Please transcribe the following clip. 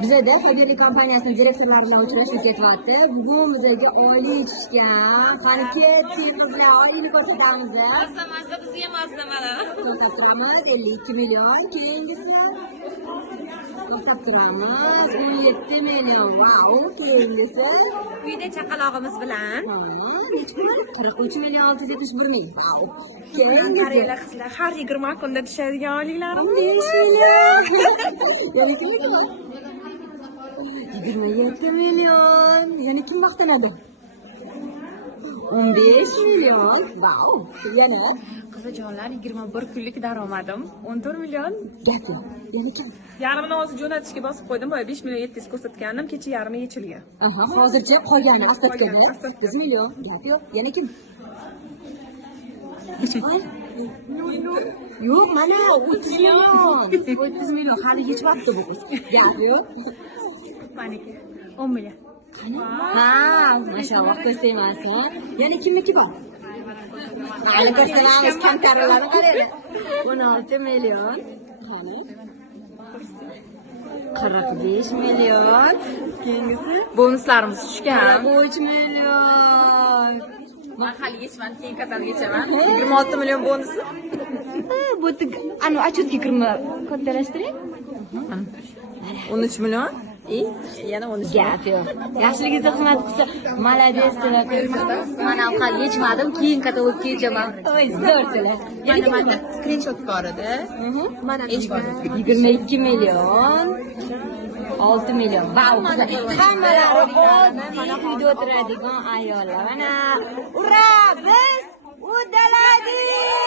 Bizada Haberli kompaniyasining direktorlari bilan uchrashuv ketyapti. Bugun bizga oylik tushgan. Qani ketdik qizlar, oylikni ko'rsatamiz. Mazza bizga ham mazza mana. To'xtab turamiz 52 million. Keyingisi to'xtab turamiz 17 million. Wow, keyingisi Uyda chaqalog'imiz bilan. necha pul? 43 million 671 ming. Wow. Qaranglar Keyingisi qizlar, har 20 kunda tushadigan oyliklarimiz. 5 million. Yana kim? 27 million. Yana kim maqtanadi? 15 million. Wow. Yana Qizajonlar 21 kunlik daromadim 14 million. gap yo'q. Yana kim? Yarmini hozir jo'natishga bosib qo'ydim. Boya 5 million 700 ko'rsatgandim, kecha yarmi yechilgan. Aha, hozircha qolgani ostatkada Ostatkada. 8 million. Gap yo'q. Yana kim? Yo'q, mana 30 million. 30 million hali yechyapti bu qiz. Gap yo'q. Maniki 10 million. Ha, mashalloh ko'rsatyapsan. Yana kimniki bor? Hali ko'rsatamiz kamtarlarni qarang. 16 million. Qani? 45 million. Keyingisi Bonuslarimiz tushgan. 3 million. Men hali yechman, keyin katalga yechaman. 26 million bonusi. Bu anu achutga kirma kattalashtiring. 13 million. Yana 13 million. Gap yo'q. Yaxshiligingizga xizmat qilsa, malades sizlar. Mana hali yechmadim, keyin katalog kechaman. Voy, zo'rsizlar. Mana screenshot bor edi. Mana 22 million. 6 million. Wow, hammalar oddiy uyda o'tiradigan ayollar. Mana, ura, biz uddaladik!